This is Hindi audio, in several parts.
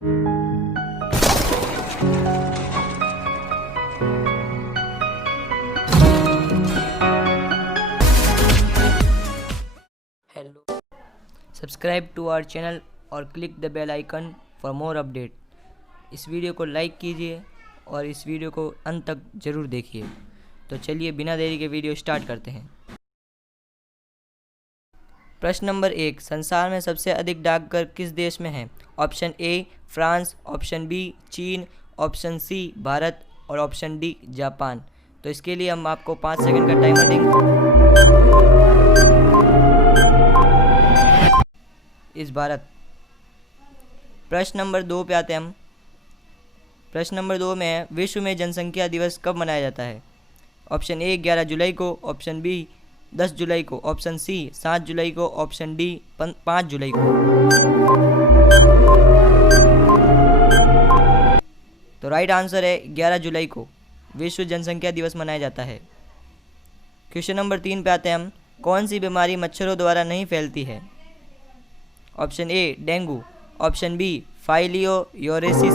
Hello. Subscribe to our channel और click the bell icon for more update. इस वीडियो को लाइक कीजिए और इस वीडियो को अंत तक ज़रूर देखिए। तो चलिए बिना देरी के वीडियो स्टार्ट करते हैं। प्रश्न नंबर 1, संसार में सबसे अधिक डाकघर किस देश में है? Option A France, option B चीन, ऑप्शन सी भारत और ऑप्शन डी जापान। तो इसके लिए हम आपको 5 सेकंड का टाइमर देंगे। इस भारत। प्रश्न नंबर 2 पे आते हैं हम। प्रश्न नंबर 2 में है, विश्व में जनसंख्या दिवस कब मनाया जाता है? ऑप्शन ए 11 जुलाई को, ऑप्शन बी 10 जुलाई को, ऑप्शन सी 7 जुलाई को, ऑप्शन डी 5 जुलाई को। तो राइट आंसर है 11 जुलाई को विश्व जनसंख्या दिवस मनाया जाता है। क्वेश्चन नंबर 3 पे आते हैं हम। कौन सी बीमारी मच्छरों द्वारा नहीं फैलती है? Option A dengue, option B filariasis,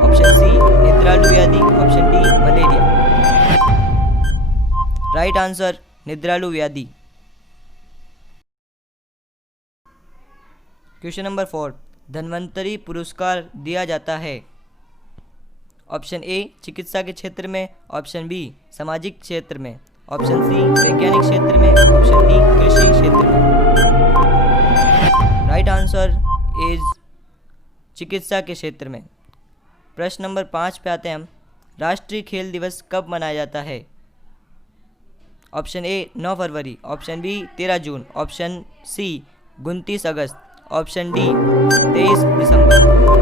option C निद्रालु व्याधि, option D malaria. Right answer निद्रालु व्याधि। क्वेश्चन नंबर 4, धन्वंतरी पुरस्कार दिया जाता है? ऑप्शन ए चिकित्सा के क्षेत्र में, ऑप्शन बी सामाजिक क्षेत्र में, ऑप्शन सी वैज्ञानिक क्षेत्र में, ऑप्शन डी कृषि क्षेत्र में। राइट आंसर इज चिकित्सा के क्षेत्र में। प्रश्न नंबर 5 पे आते हैं हम। राष्ट्रीय खेल दिवस कब मनाया जाता है? ऑप्शन ए 9 फरवरी, ऑप्शन बी 13 जून, ऑप्शन सी 29 अगस्त, ऑप्शन डी 23 दिसंबर।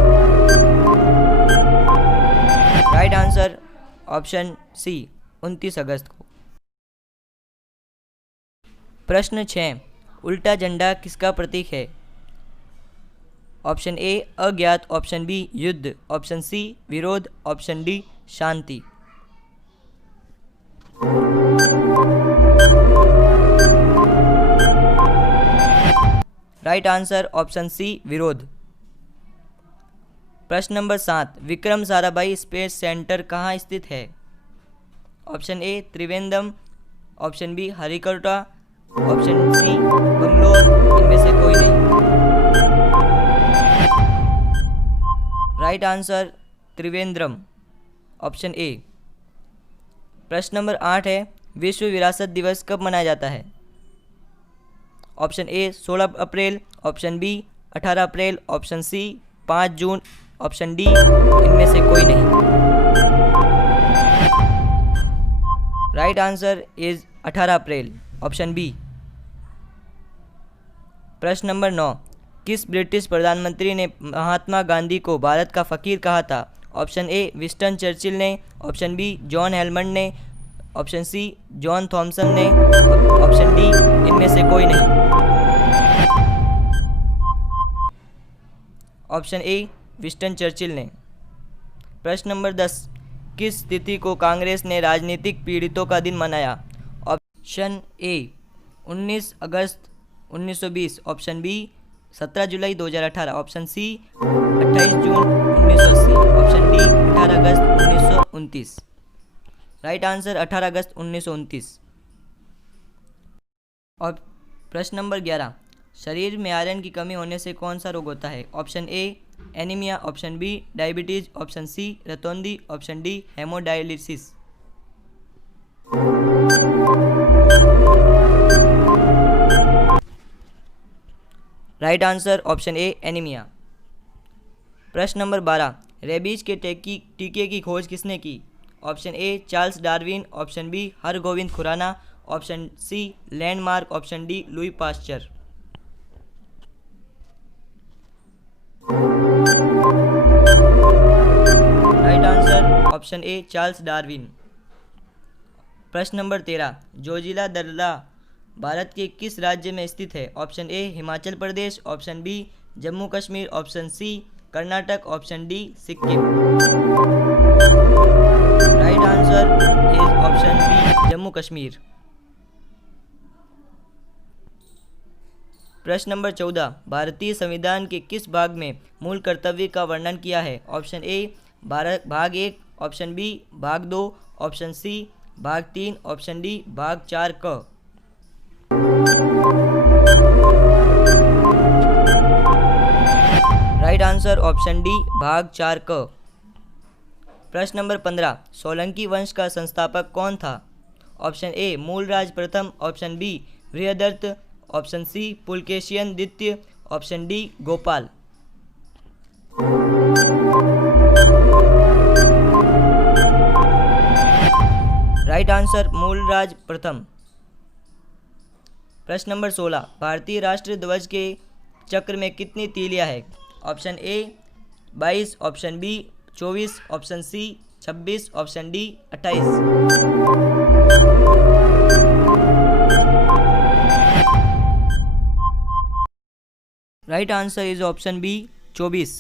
राइट आंसर ऑप्शन सी 29 अगस्त को। प्रश्न 6, उल्टा झंडा किसका प्रतीक है? ऑप्शन ए अज्ञात, ऑप्शन बी युद्ध, ऑप्शन सी विरोध, ऑप्शन डी शांति। राइट आंसर ऑप्शन सी विरोध। प्रश्न नंबर 7, विक्रम साराभाई स्पेस सेंटर कहाँ स्थित है? Option A Trivandrum, option B Harikota, option C Bangalore, इनमें से कोई नहीं। Right answer Trivandrum, option A. प्रश्न नंबर 8 है, विश्व विरासत दिवस कब मनाया जाता है? ऑप्शन ए 16 अप्रैल, ऑप्शन बी 18 अप्रैल, ऑप्शन सी 5 जून, ऑप्शन डी इनमें से कोई नहीं। राइट आंसर इज 18 अप्रैल, ऑप्शन बी। प्रश्न नंबर 9, किस ब्रिटिश प्रधानमंत्री ने महात्मा गांधी को भारत का फकीर कहा था? ऑप्शन ए विंस्टन चर्चिल ने, ऑप्शन बी जॉन हेलमंड ने, ऑप्शन सी जॉन थॉमसन ने, ऑप्शन डी इनमें से कोई नहीं। ऑप्शन ए विंस्टन चर्चिल ने। प्रश्न नंबर 10, किस तिथि को कांग्रेस ने राजनीतिक पीड़ितों का दिन मनाया? ऑप्शन ए 19 अगस्त 1920, ऑप्शन बी 17 जुलाई 2018, ऑप्शन सी 28 जून 1980, ऑप्शन डी 18 अगस्त 1929। राइट आंसर 18 अगस्त 1929। और प्रश्न नंबर 11, शरीर में आयरन की कमी होने से कौन सा रोग होता है? Option A anaemia, option B diabetes, option C रतौंधी, option D haemodialysis. Right answer option A anaemia. प्रश्न नंबर 12, रेबीज के टीके की खोज किसने की? Option A Charles Darwin, option B Hargobind Khurana, option C landmark, option D Louis Pasteur. Right answer option A Charles Darwin. प्रश्न नंबर 13, जोजिला दर्रा भारत के किस राज्य में स्थित है? Option A Himachal Pradesh, option B Jammu Kashmir, option C Karnataka, option D Sikkim. Right answer is option B Jammu Kashmir. प्रश्न नंबर 14, भारतीय संविधान के किस भाग में मूल कर्तव्य का वर्णन किया है? ऑप्शन ए भाग 1, ऑप्शन बी भाग 2, ऑप्शन सी भाग 3, ऑप्शन डी भाग 4 क। राइट आंसर ऑप्शन डी भाग 4 क। प्रश्न नंबर 15, सोलंकी वंश का संस्थापक कौन था? ऑप्शन ए मूलराज प्रथम, option B Brihadatta, option C Pulakeshin द्वितीय, option D Gopal. Right answer Mulraj प्रथम। प्रश्न नंबर 16, भारतीय राष्ट्रीय ध्वज के चक्र में कितनी तीलियां है? Option A 22, option B 24, option C 26, option D 28। Right answer is option B 24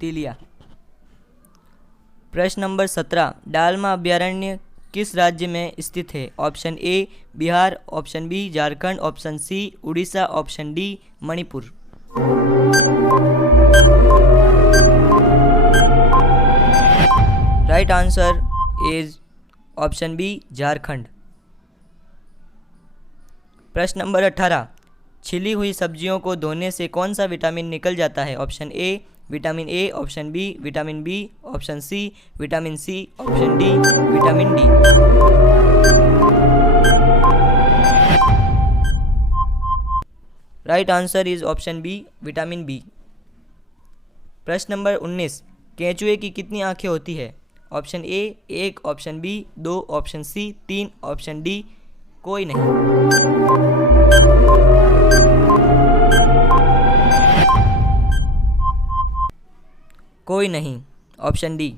तीलियां। प्रश्न नंबर 17, डालमा अभ्यारण्य किस राज्य में स्थित है? Option A Bihar, option B Jharkhand, option C Orissa, option D Manipur. Right answer is option B Jharkhand. प्रश्न नंबर 18, छिली हुई सब्जियों को धोने से कौन सा विटामिन निकल जाता है? Option A vitamin A, option B vitamin B, option C vitamin C, option D vitamin D. Right answer is option B vitamin B. प्रश्न नंबर 19, केंचुए की कितनी आंखें होती है? Option A 1, option B 2, option C 3, option D कोई नहीं। कोई नहीं, ऑप्शन डी।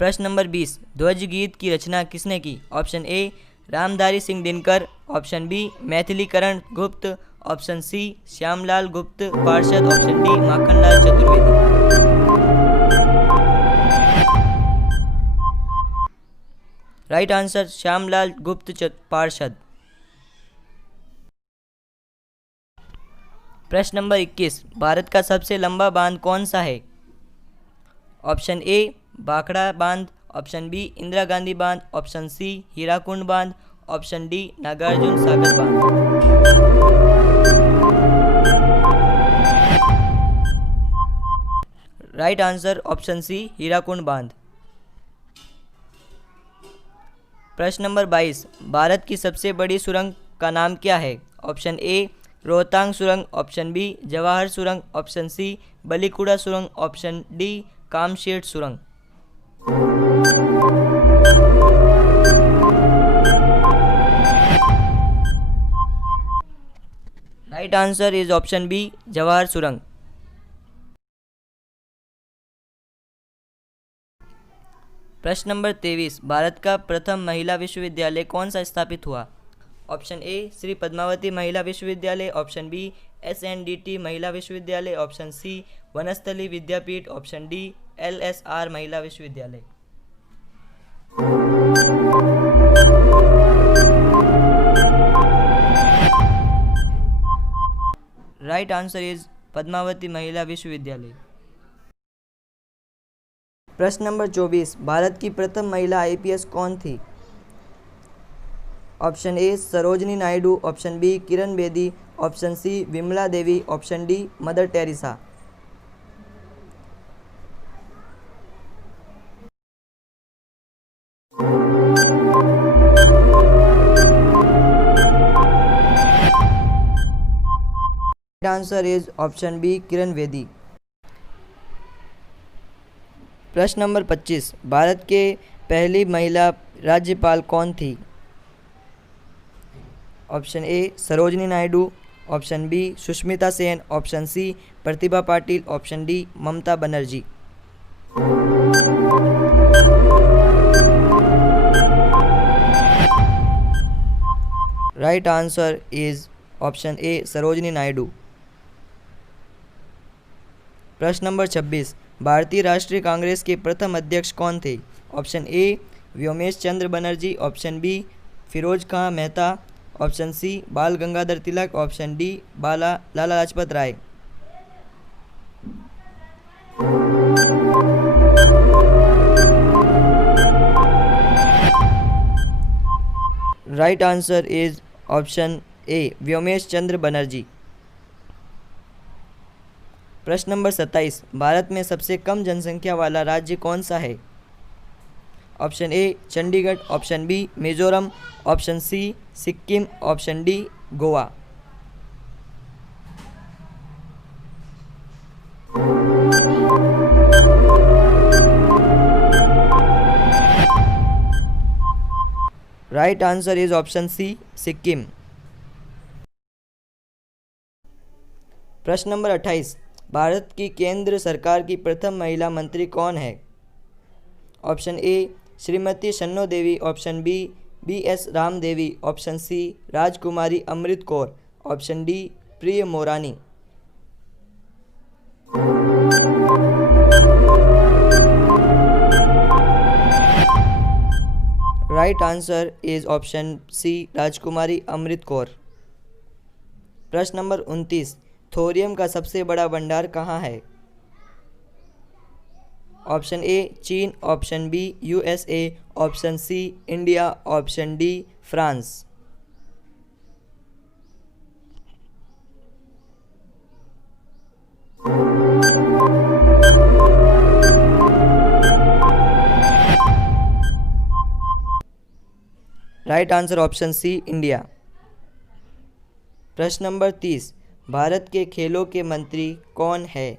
प्रश्न नंबर 20, ध्वज गीत की रचना किसने की? Option A Ramdhari Singh Dinkar, option B Maithilisharan Gupt, option C Shyamlal Gupta Parshad, option D Makhanlal Chaturvedi. Right answer Shyamlal Gupta Parshad. प्रश्न नंबर 21, भारत का सबसे लंबा बांध कौन सा है? ऑप्शन ए भाखड़ा बांध, ऑप्शन बी इंदिरा गांधी बांध, ऑप्शन सी हीराकुंड बांध, ऑप्शन डी नागार्जुन सागर बांध। Right answer option C Hirakud बांध। प्रश्न नंबर 22, भारत की सबसे बड़ी सुरंग का नाम क्या है? ऑप्शन ए रोहतांग सुरंग, ऑप्शन बी जवाहर सुरंग, ऑप्शन सी बलीकुड़ा सुरंग, ऑप्शन डी कामशेट सुरंग। Right answer is option B Jawahar सुरंग। प्रश्न नंबर 23, भारत का प्रथम महिला विश्वविद्यालय कौन सा स्थापित हुआ? ऑप्शन ए श्री पद्मावती महिला विश्वविद्यालय, ऑप्शन बी SNDT महिला विश्वविद्यालय, ऑप्शन सी वनस्थली विद्यापीठ, ऑप्शन डी LSR महिला विश्वविद्यालय। राइट आंसर इज पद्मावती महिला विश्वविद्यालय। प्रश्न नंबर 24, भारत की प्रथम महिला IPS कौन थी? Option A Sarojini Naidu, option B Kiran Bedi, option C Vimla Devi, option D Mother Teresa. Answer is option B Kiran Bedi. प्रश्न नंबर 25, भारत के पहली महिला राज्यपाल कौन थी? Option A Sarojini Naidu, option B Sushmita Sen, option C Pratibha Patil, option D Mamata Banerjee. Right answer is option A Sarojini Naidu. प्रश्न नंबर 26, भारतीय राष्ट्रीय कांग्रेस के प्रथम अध्यक्ष कौन थे? Option A Vyomesh Chandra Banerjee, option B Firoz Khan Mehta, option C Bal Gangadhar Tilak, option D Lala Lajpat Rai. Right answer is option A Vyomesh Chandra Banerjee. प्रश्न नंबर 27, भारत में सबसे कम जनसंख्या वाला राज्य कौन सा है? Option A Chandigarh, option B Mizoram, option C Sikkim, option D Goa. Right answer is option C Sikkim. प्रश्न नंबर 28, भारत की केंद्र सरकार की प्रथम महिला मंत्री कौन है? Option A Shrimati Shanno Devi, option B S Ram Devi, option C Rajkumari Amrit Kaur, option D Priya Morani. Right answer is option C Rajkumari Amrit Kaur. प्रश्न नंबर 29, थोरियम का सबसे बड़ा भंडार कहाँ है? ऑप्शन ए चीन, option B USA, option C India, option D France. Right answer option C India. प्रश्न नंबर 30, भारत के खेलों के मंत्री कौन है?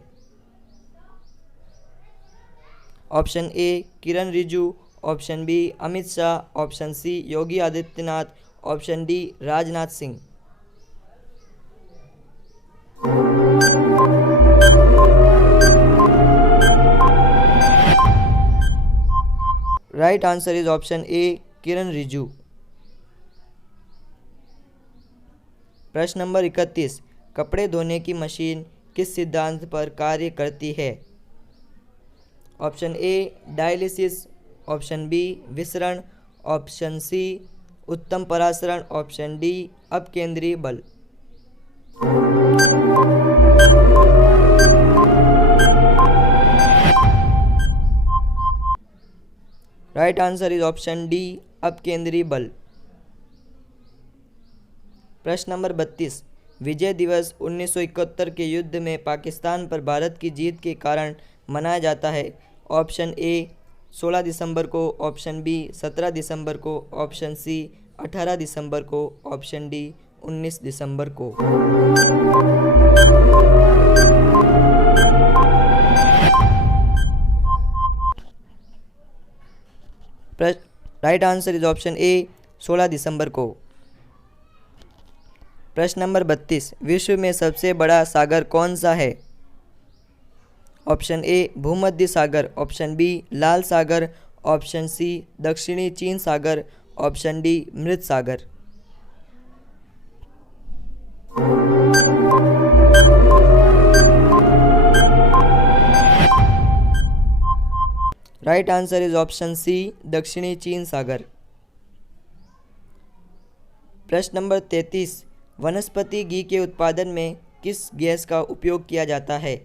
Option A Kiran Rijiju, option B Amit Shah, option C Yogi Adityanath, option D Rajnath Singh. Right answer is option A Kiran Rijiju. प्रश्न नंबर 31, कपड़े धोने की मशीन किस सिद्धांत पर कार्य करती है? Option A dialysis, option B विसरण, ऑप्शन सी उत्तम परासरण, ऑप्शन डी अपकेंद्रीय बल। Right answer is option D अपकेंद्रीय बल। प्रश्न नंबर 32, विजय दिवस 1971 के युद्ध में पाकिस्तान पर भारत की जीत के कारण मनाया जाता है। ऑप्शन ए 16 दिसंबर को, ऑप्शन बी 17 दिसंबर को, ऑप्शन सी 18 दिसंबर को, ऑप्शन डी 19 दिसंबर को। Right answer is option A 16 दिसंबर को। प्रश्न नंबर 32, विश्व में सबसे बड़ा सागर कौन सा है? ऑप्शन ए भूमध्य सागर, ऑप्शन बी लाल सागर, ऑप्शन सी दक्षिणी चीन सागर, ऑप्शन डी मृत सागर। Right answer is option C दक्षिणी चीन सागर। प्रश्न नंबर 33, वनस्पति घी के उत्पादन में किस गैस का उपयोग किया जाता है?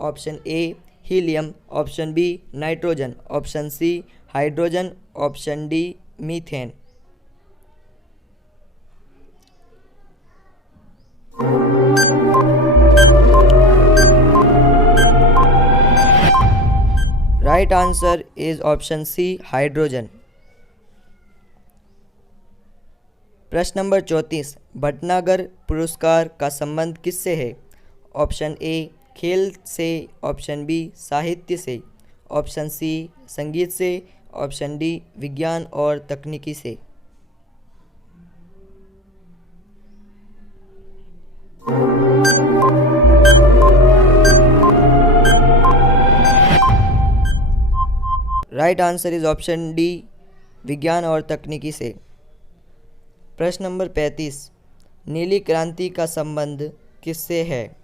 Option A helium, option B nitrogen, option C hydrogen, option D methane. Right answer is option C hydrogen. प्रश्न नंबर 34, भटनागर पुरस्कार का संबंध किससे है? ऑप्शन ए खेल से, ऑप्शन बी साहित्य से, ऑप्शन सी संगीत से, ऑप्शन डी विज्ञान और तकनीकी से। Right answer is option D विज्ञान और तकनीकी से। प्रश्न नंबर 35, नीली क्रांति का संबंध किससे है?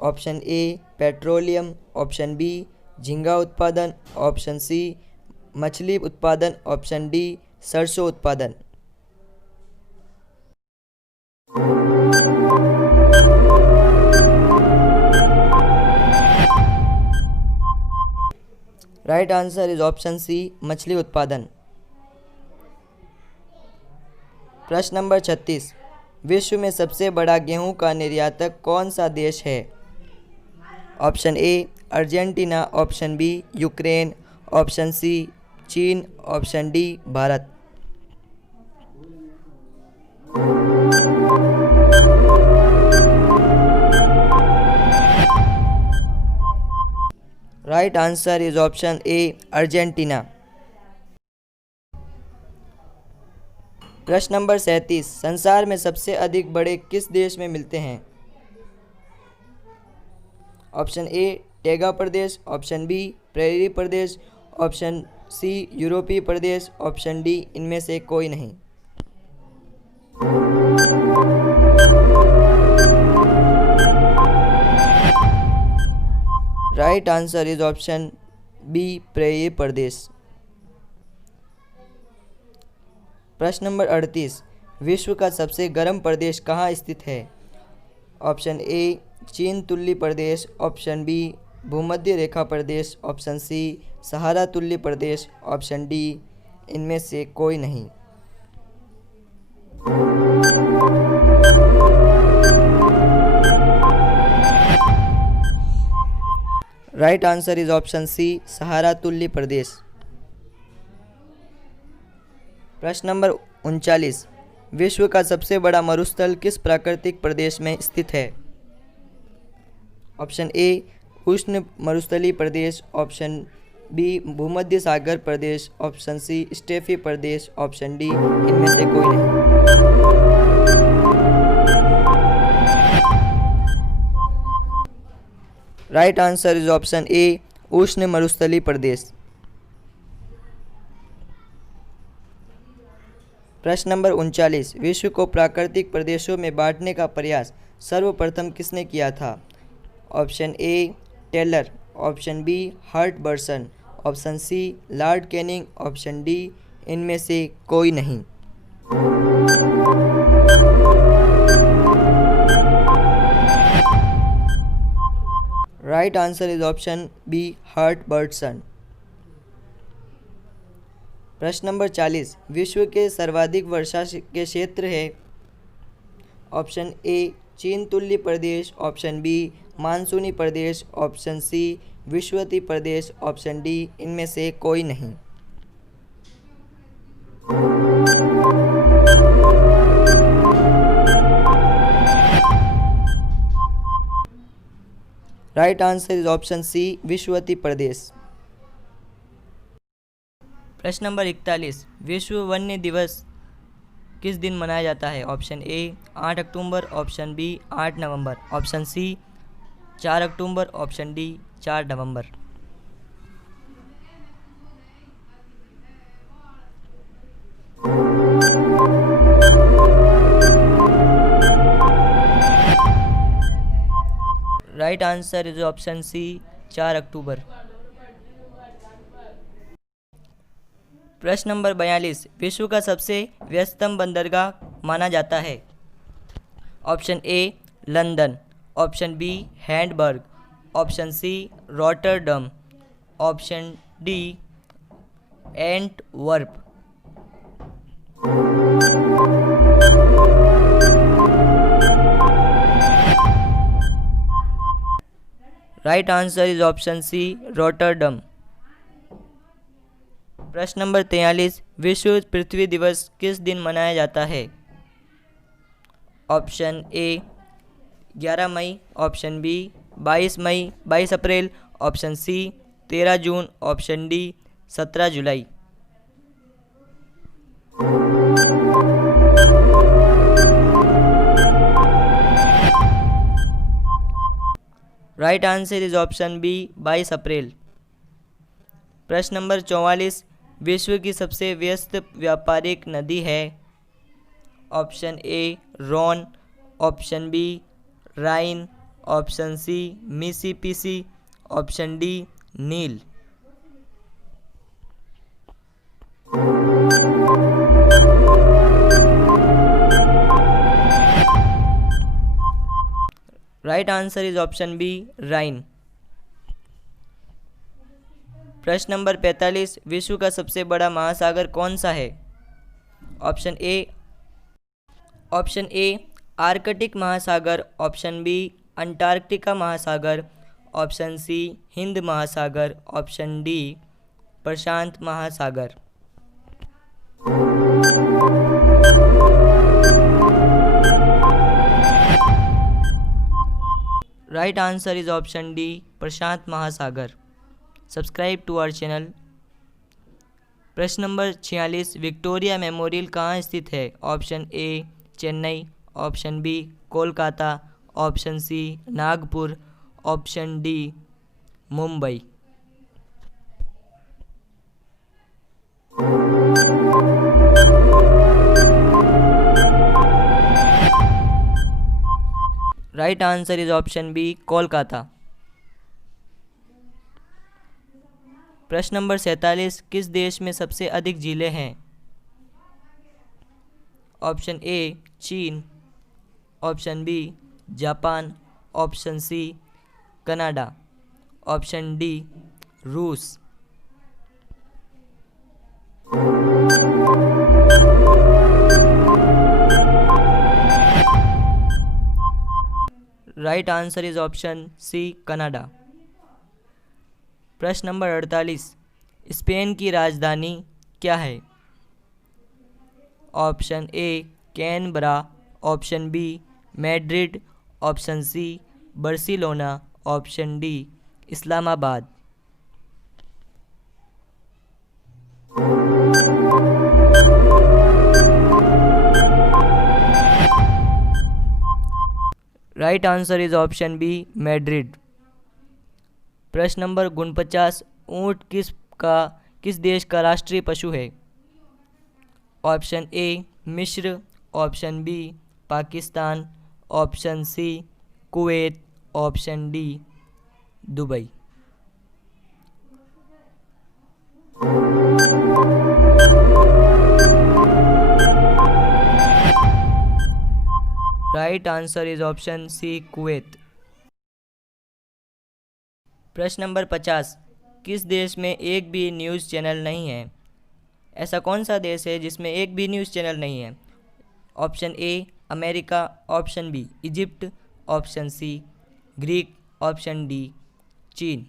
Option A petroleum, option B झींगा उत्पादन, ऑप्शन सी मछली उत्पादन, ऑप्शन डी सरसों उत्पादन। Right answer is option C, मछली उत्पादन। प्रश्न नंबर 36, विश्व में सबसे बड़ा गेहूं का निर्यातक कौन सा देश है? Option A Argentina, option B Ukraine, option C चीन, option D Bharat. Right answer is option A Argentina. प्रश्न नंबर 37, संसार में सबसे अधिक बड़े किस देश में मिलते हैं? ऑप्शन ए टेगा प्रदेश, ऑप्शन बी प्रेरी प्रदेश, ऑप्शन सी यूरोपीय प्रदेश, ऑप्शन डी इनमें से कोई नहीं। Right answer is option B prairie प्रदेश। प्रश्न नंबर 38, विश्व का सबसे गर्म प्रदेश कहाँ स्थित है? ऑप्शन ए चीन तुल्य प्रदेश, ऑप्शन बी भूमध्य रेखा प्रदेश, ऑप्शन सी सहारा तुल्य प्रदेश, ऑप्शन डी इनमें से कोई नहीं। Right answer is option C Sahara तुल्य प्रदेश। प्रश्न नंबर 39, विश्व का सबसे बड़ा मरुस्थल किस प्राकृतिक प्रदेश में स्थित है? ऑप्शन ए उष्ण मरुस्थलीय प्रदेश, ऑप्शन बी भूमध्य सागर प्रदेश, ऑप्शन सी स्टेपी प्रदेश, ऑप्शन डी इनमें से कोई नहीं। राइट आंसर इज ऑप्शन ए उष्ण मरुस्थलीय प्रदेश। प्रश्न नंबर 39, विश्व को प्राकृतिक प्रदेशों में बांटने का प्रयास सर्वप्रथम किसने किया था? Option A Taylor, option B Herbertson, option C Lord Canning, option D इनमें से कोई नहीं। Right answer is option B Herbertson. प्रश्न नंबर 40, विश्व के सर्वाधिक वर्षा के क्षेत्र है? ऑप्शन ए चीन तुल्य प्रदेश, ऑप्शन बी मानसूनी प्रदेश, ऑप्शन सी विषुवतीय प्रदेश, ऑप्शन डी इनमें से कोई नहीं। Right answer is option C विषुवतीय प्रदेश। प्रश्न नंबर 41, विश्व वन्य दिवस किस दिन मनाया जाता है? ऑप्शन ए 8 अक्टूबर, ऑप्शन बी 8 नवंबर, ऑप्शन सी 4 अक्टूबर, ऑप्शन डी 4 नवंबर। Right answer is option C 4 अक्टूबर। प्रश्न नंबर 42, विश्व का सबसे व्यस्ततम बंदरगाह माना जाता है? Option A London, option B Hamburg, option C Rotterdam, option D Antwerp. Right answer is option C Rotterdam. प्रश्न नंबर 43, विश्व पृथ्वी दिवस किस दिन मनाया जाता है? ऑप्शन ए 11 मई, ऑप्शन बी 22 अप्रैल, ऑप्शन सी 13 जून, ऑप्शन डी 17 जुलाई। Right answer is option B 22 अप्रैल। प्रश्न नंबर 44, विश्व की सबसे व्यस्त व्यापारिक नदी है? Option A Rhone, option B Rhine, option C Mississippi, option D नील। Right answer is option B Rhine. प्रश्न नंबर 45, विश्व का सबसे बड़ा महासागर कौन सा है? ऑप्शन ए आर्कटिक महासागर, ऑप्शन बी अंटार्कटिका महासागर, ऑप्शन सी हिंद महासागर, ऑप्शन डी प्रशांत महासागर। Right answer is option D प्रशांत महासागर। Subscribe to our channel. प्रश्न नंबर 46, विक्टोरिया मेमोरियल कहाँ स्थित है? Option A Chennai, option B Kolkata, option C Nagpur, option D Mumbai. Right answer is option B Kolkata. प्रश्न नंबर 47, किस देश में सबसे अधिक झीलें हैं? ऑप्शन ए चीन, option B Japan, option C Canada, option D रूस। Right answer is option C Canada. प्रश्न नंबर 48, स्पेन की राजधानी क्या है? Option A Canberra, option B Madrid, option C Barcelona, option D Islamabad. Right answer is option B Madrid. प्रश्न नंबर 49, ऊंट किस देश का राष्ट्रीय पशु है? ऑप्शन ए मिस्र, option B Pakistan, option C Kuwait, option D Dubai. Right answer is option C Kuwait. प्रश्न नंबर 50, किस देश में एक भी न्यूज़ चैनल नहीं है? ऐसा कौन सा देश है जिसमें एक भी न्यूज़ चैनल नहीं है? Option A America, option B Egypt, option C Greek, option D चीन।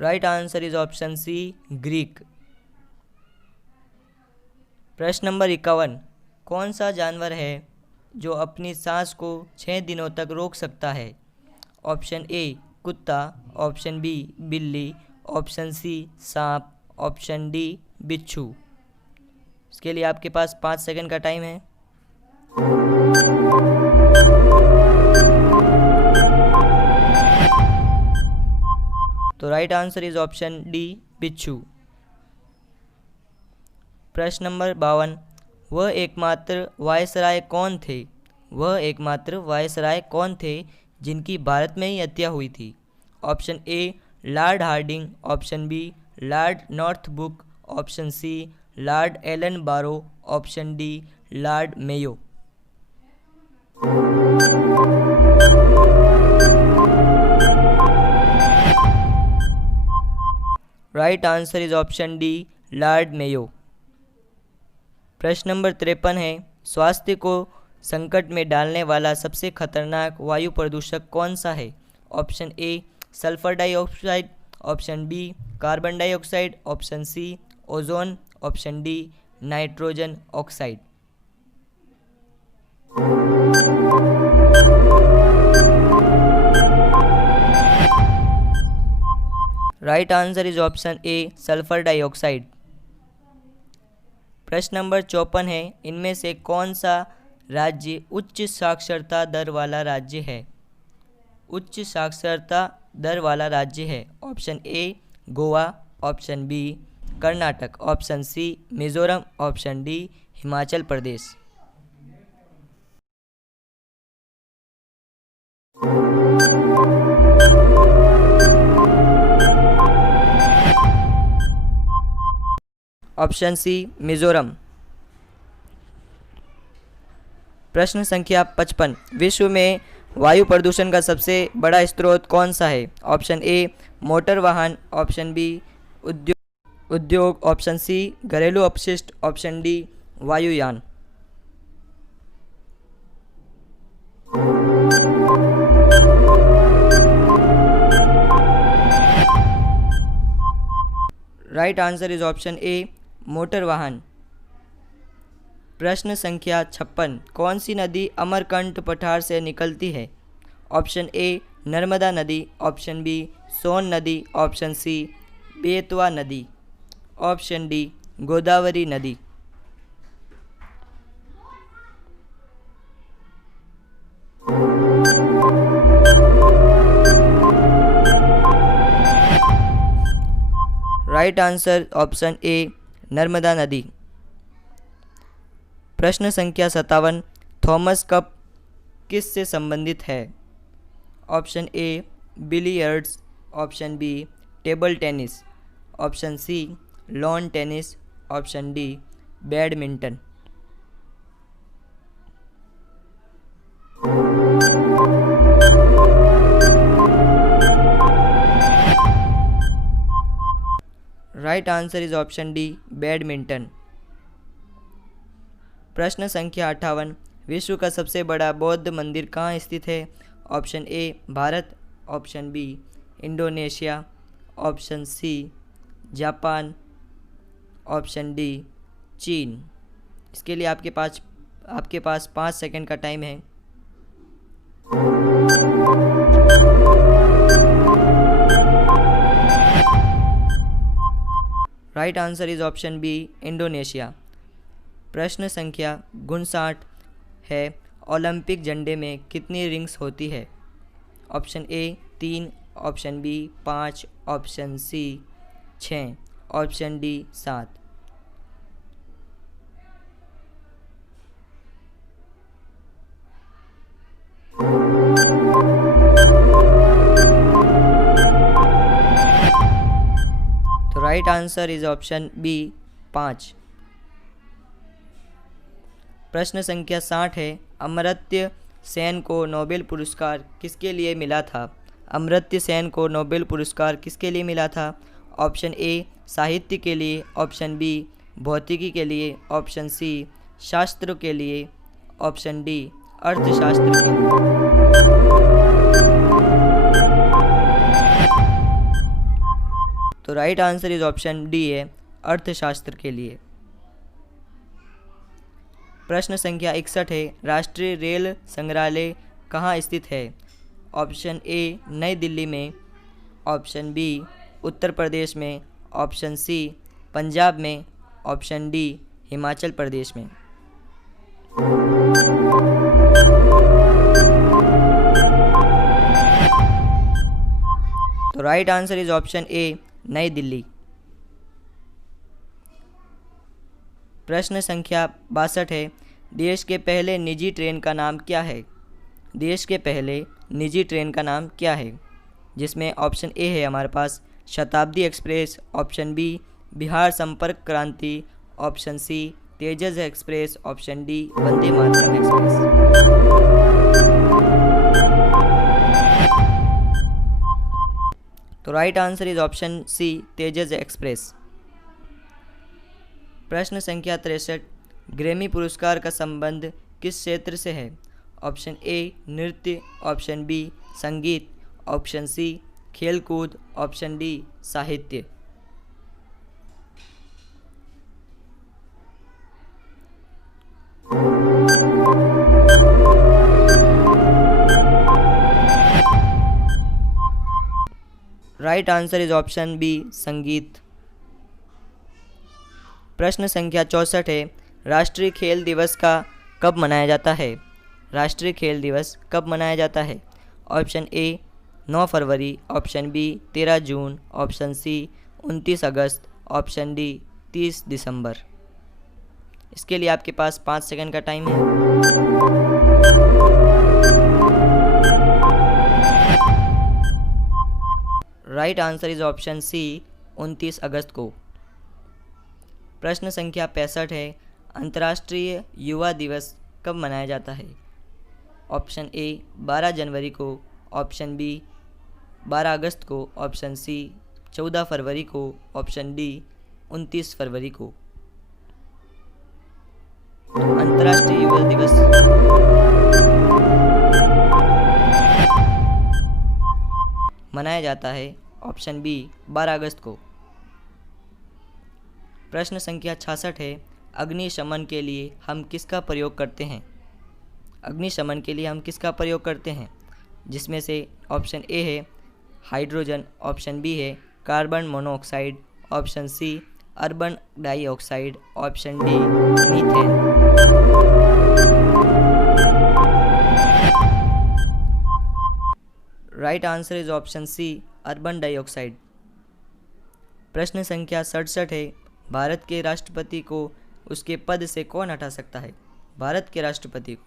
Right answer is option C Greek. प्रश्न नंबर 51, कौन सा जानवर है जो अपनी सांस को 6 दिनों तक रोक सकता है? ऑप्शन ए कुत्ता, ऑप्शन बी बिल्ली, ऑप्शन सी सांप, ऑप्शन डी बिच्छू। इसके लिए आपके पास 5 सेकंड का टाइम है। तो right answer is option D बिच्छू। प्रश्न नंबर 52, वह एकमात्र वायसराय कौन थे? वह एकमात्र वायसराय कौन थे जिनकी भारत में ही हत्या हुई थी? Option A Lord Hardinge, option B Lord Northbrook, option C Lord Ellenborough, option D Lord Mayo. Right answer is option D Lord Mayo. प्रश्न नंबर 53 है, स्वास्थ्य को संकट में डालने वाला सबसे खतरनाक वायु प्रदूषक कौन सा है? Option A sulphur dioxide, option B carbon dioxide, option C ozone, option D nitrogen oxide. Right answer is option A sulphur dioxide. प्रश्न नंबर 54 है, इनमें से कौन सा राज्य उच्च साक्षरता दर वाला राज्य है? उच्च साक्षरता दर वाला राज्य है। Option A Goa, option B Karnataka, option C Mizoram, option D Himachal Pradesh. Option C Mizoram. प्रश्न संख्या 55, विश्व में वायु प्रदूषण का सबसे बड़ा स्रोत कौन सा है? ऑप्शन ए मोटर वाहन, ऑप्शन बी उद्योग, ऑप्शन सी घरेलू अपशिष्ट, ऑप्शन डी वायुयान। Right answer is option A motor वाहन। प्रश्न संख्या 56, कौन सी नदी अमरकंटक पठार से निकलती है? ऑप्शन ए नर्मदा नदी, ऑप्शन बी सोन नदी, ऑप्शन सी बेतवा नदी, ऑप्शन डी गोदावरी नदी। राइट आंसर ऑप्शन ए नर्मदा नदी। प्रश्न संख्या 57, थॉमस कप किस से संबंधित है? Option A billiards, option B table tennis, option C lawn tennis, option D badminton. Right answer is option D badminton. प्रश्न संख्या 58, विश्व का सबसे बड़ा बौद्ध मंदिर कहाँ स्थित है? Option A Bharat, option B Indonesia, option C Japan, option D चीन। इसके लिए आपके पास 5 सेकंड का टाइम है। Right answer is option B Indonesia. प्रश्न संख्या 59 है, ओलंपिक झंडे में कितनी रिंग्स होती है? Option A 3, option B 5, option C 6, option D 7। तो right answer is option B 5। प्रश्न संख्या 60 है, अमर्त्य सेन को नोबेल पुरस्कार किसके लिए मिला था? अमर्त्य सेन को नोबेल पुरस्कार किसके लिए मिला था? ऑप्शन ए साहित्य के लिए, ऑप्शन बी भौतिकी के लिए, ऑप्शन सी शास्त्र के लिए, ऑप्शन डी अर्थशास्त्र के लिए। तो right answer is option D है अर्थशास्त्र के लिए। प्रश्न संख्या 61 है, राष्ट्रीय रेल संग्रहालय कहाँ स्थित है? ऑप्शन ए नई दिल्ली में, ऑप्शन बी उत्तर प्रदेश में, ऑप्शन सी पंजाब में, ऑप्शन डी हिमाचल प्रदेश में। तो राइट आंसर इज ऑप्शन ए नई दिल्ली। प्रश्न संख्या 62 है, देश के पहले निजी ट्रेन का नाम क्या है? देश के पहले निजी ट्रेन का नाम क्या है? जिसमें ऑप्शन ए है हमारे पास शताब्दी express, option B Bihar Sampark Kranti, option C Tejas express, option D Vande Mataram express. तो right answer is option C Tejas express. प्रश्न संख्या 63, ग्रैमी पुरस्कार का संबंध किस क्षेत्र से है? ऑप्शन ए नृत्य, ऑप्शन बी संगीत, ऑप्शन सी खेलकूद, ऑप्शन डी साहित्य। Right answer is option B संगीत। प्रश्न संख्या 64 है, राष्ट्रीय खेल दिवस का कब मनाया जाता है? राष्ट्रीय खेल दिवस कब मनाया जाता है? ऑप्शन ए 9 फरवरी, ऑप्शन बी 13 जून, ऑप्शन सी 29 अगस्त, ऑप्शन डी 30 दिसंबर। इसके लिए आपके पास 5 सेकंड का टाइम है। Right answer is option C 29 अगस्त को। प्रश्न संख्या 65 है, अंतर्राष्ट्रीय युवा दिवस कब मनाया जाता है? ऑप्शन ए 12 जनवरी को, ऑप्शन बी 12 अगस्त को, ऑप्शन सी 14 फरवरी को, ऑप्शन डी 29 फरवरी को। अंतर्राष्ट्रीय युवा दिवस मनाया जाता है ऑप्शन बी 12 अगस्त को। प्रश्न संख्या 66 है, अग्निशमन के लिए हम किसका प्रयोग करते हैं? अग्निशमन के लिए हम किसका प्रयोग करते हैं? जिसमें से ऑप्शन ए है हाइड्रोजन, ऑप्शन बी है carbon monoxide, option C carbon dioxide, option D methane. Right answer is option C carbon dioxide. प्रश्न संख्या 67 है, भारत के राष्ट्रपति को उसके पद से कौन हटा सकता है? भारत के राष्ट्रपति को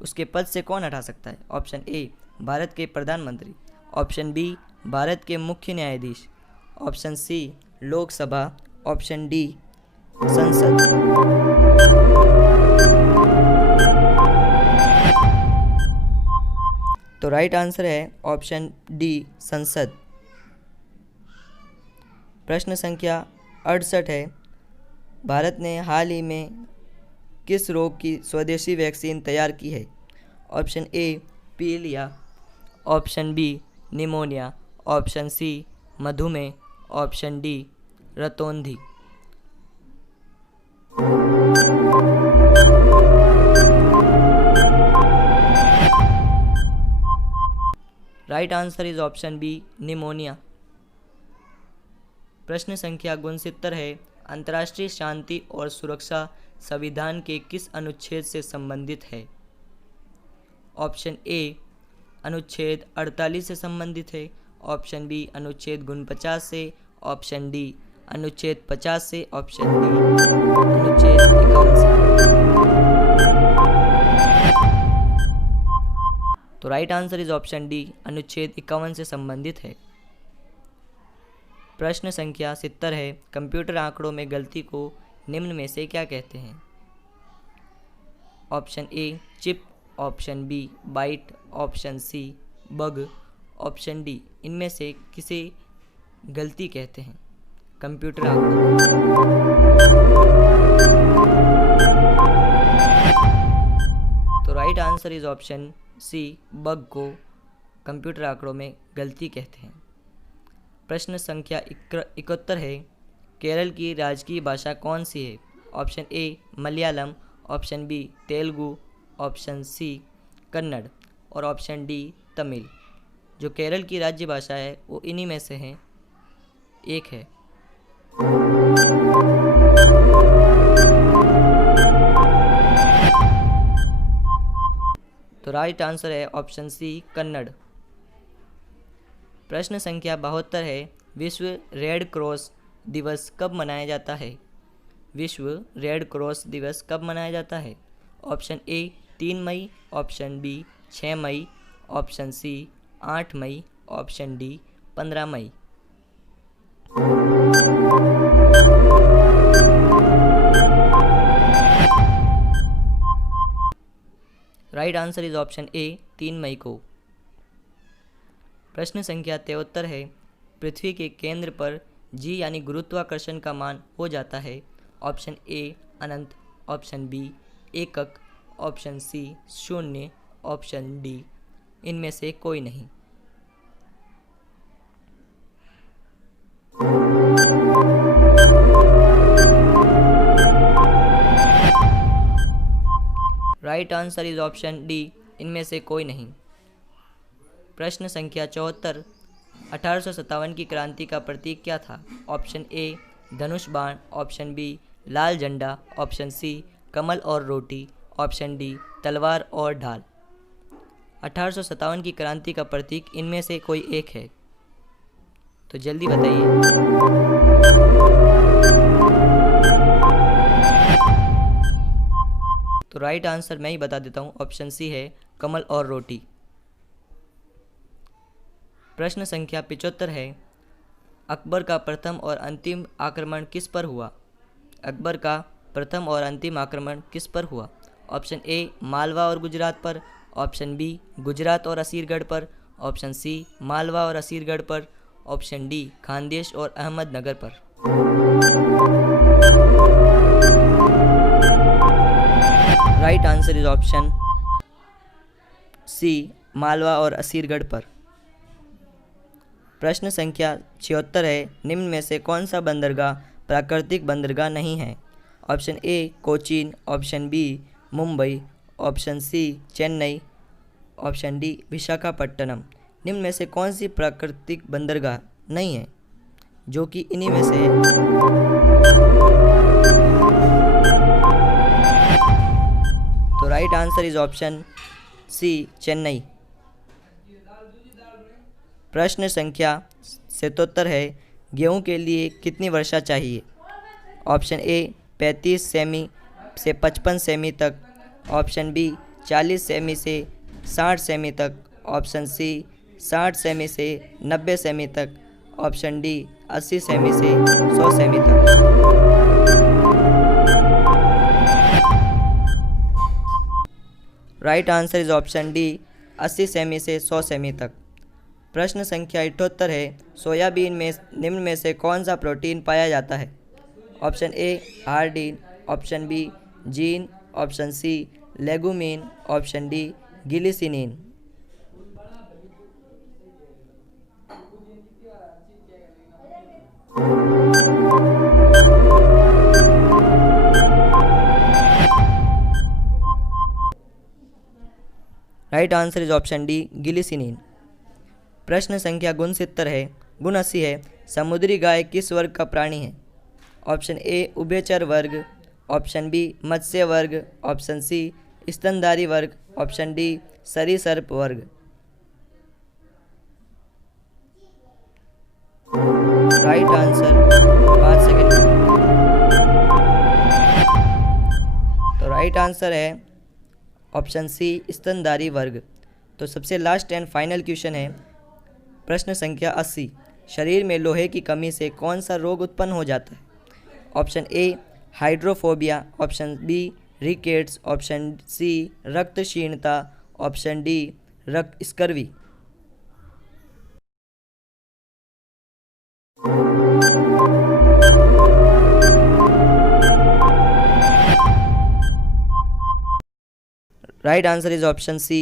उसके पद से कौन हटा सकता है? ऑप्शन ए भारत के प्रधानमंत्री, ऑप्शन बी भारत के मुख्य न्यायाधीश, option C Lok Sabha, option D संसद। तो राइट आंसर है ऑप्शन डी संसद। प्रश्न संख्या 68 है, भारत ने हाल ही में किस रोग की स्वदेशी वैक्सीन तैयार की है? ऑप्शन ए पीलिया, option B pneumonia, option C मधुमेह, ऑप्शन डी रतौंधी। Right answer is option B pneumonia. प्रश्न संख्या 69 है, अंतर्राष्ट्रीय शांति और सुरक्षा संविधान के किस अनुच्छेद से संबंधित है? ऑप्शन ए अनुच्छेद 48 से संबंधित है, ऑप्शन बी अनुच्छेद 49 से, ऑप्शन डी अनुच्छेद 50 से, ऑप्शन डी अनुच्छेद 51 से। तो right answer is option D अनुच्छेद 51 से संबंधित है। प्रश्न संख्या 70 है, कंप्यूटर आंकड़ों में गलती को निम्न में से क्या कहते हैं? Option A chip, option B byte, option C bug, option D इनमें से किसे गलती कहते हैं कंप्यूटर आंकड़ों? तो right answer is option C bug को कंप्यूटर आंकड़ों में गलती कहते हैं। प्रश्न संख्या 71 है, केरल की राजकीय भाषा कौन सी है? Option A Malayalam, option B Telugu, option C Kannada और ऑप्शन डी तमिल। जो केरल की राज्य भाषा है वो इन्हीं में से है, एक है। तो राइट आंसर है ऑप्शन सी कन्नड़। प्रश्न संख्या 72 है, विश्व रेड क्रॉस दिवस कब मनाया जाता है? विश्व रेड क्रॉस दिवस कब मनाया जाता है? ऑप्शन ए 3 मई, ऑप्शन बी 6 मई, ऑप्शन सी 8 मई, ऑप्शन डी 15 मई। Right answer is option A 3 मई को। प्रश्न संख्या 73 है, पृथ्वी के केंद्र पर जी यानी गुरुत्वाकर्षण का मान हो जाता है? ऑप्शन ए अनंत, ऑप्शन बी एकक, ऑप्शन सी 0, ऑप्शन डी इनमें से कोई नहीं। Right answer is option D इनमें से कोई नहीं। प्रश्न संख्या 74, 1857 की क्रांति का प्रतीक क्या था? ऑप्शन ए धनुष बाण, ऑप्शन बी लाल झंडा, ऑप्शन सी कमल और रोटी, ऑप्शन डी तलवार और ढाल। 1857 की क्रांति का प्रतीक इनमें से कोई एक है, तो जल्दी बताइए। तो राइट आंसर मैं ही बता देता हूँ, ऑप्शन सी है कमल और रोटी। प्रश्न संख्या 75 है, अकबर का प्रथम और अंतिम आक्रमण किस पर हुआ? अकबर का प्रथम और अंतिम आक्रमण किस पर हुआ? ऑप्शन ए मालवा और गुजरात पर, ऑप्शन बी गुजरात और असीरगढ़ पर, ऑप्शन सी मालवा और असीरगढ़ पर, ऑप्शन डी खानदेश और अहमदनगर पर। Right answer is option C Malwa और असीरगढ़ पर। प्रश्न संख्या 76 है, निम्न में से कौन सा बंदरगाह प्राकृतिक बंदरगाह नहीं है? Option A Cochin, option B Mumbai, option C Chennai, option D Visakhapatnam. निम्न में से कौन सी प्राकृतिक बंदरगाह नहीं है, जो कि इन्हीं में से है? तो right answer is option C Chennai. प्रश्न संख्या 77 है, गेहूं के लिए कितनी वर्षा चाहिए? ऑप्शन ए 35 सेमी से 55 सेमी तक, ऑप्शन बी 40 सेमी से 60 सेमी तक, ऑप्शन सी 60 सेमी से 90 सेमी तक, ऑप्शन डी 80 सेमी से 100 सेमी तक। Right answer is option D 80 semi से 100 सेमी तक। प्रश्न संख्या 78 है, सोयाबीन में निम्न में से कौन सा प्रोटीन पाया जाता है? ऑप्शन ए आर्डिन, option B zein, option C legumin, option D glycinin. Right answer is option D glycinin. प्रश्न संख्या 69 है, 79 है, समुद्री गाय किस वर्ग का प्राणी है? ऑप्शन ए उभयचर वर्ग, ऑप्शन बी मत्स्य वर्ग, ऑप्शन सी स्तनधारी वर्ग, ऑप्शन डी सरीसृप वर्ग। Right answer 5 second. तो राइट आंसर है ऑप्शन सी स्तनधारी वर्ग। तो सबसे लास्ट एंड फाइनल क्वेश्चन है, प्रश्न संख्या 80, शरीर में लोहे की कमी से कौन सा रोग उत्पन्न हो जाता है? Option A hydrophobia, option B rickets, option C रक्त क्षीणता, ऑप्शन डी रक्त scurvy. Right answer is option C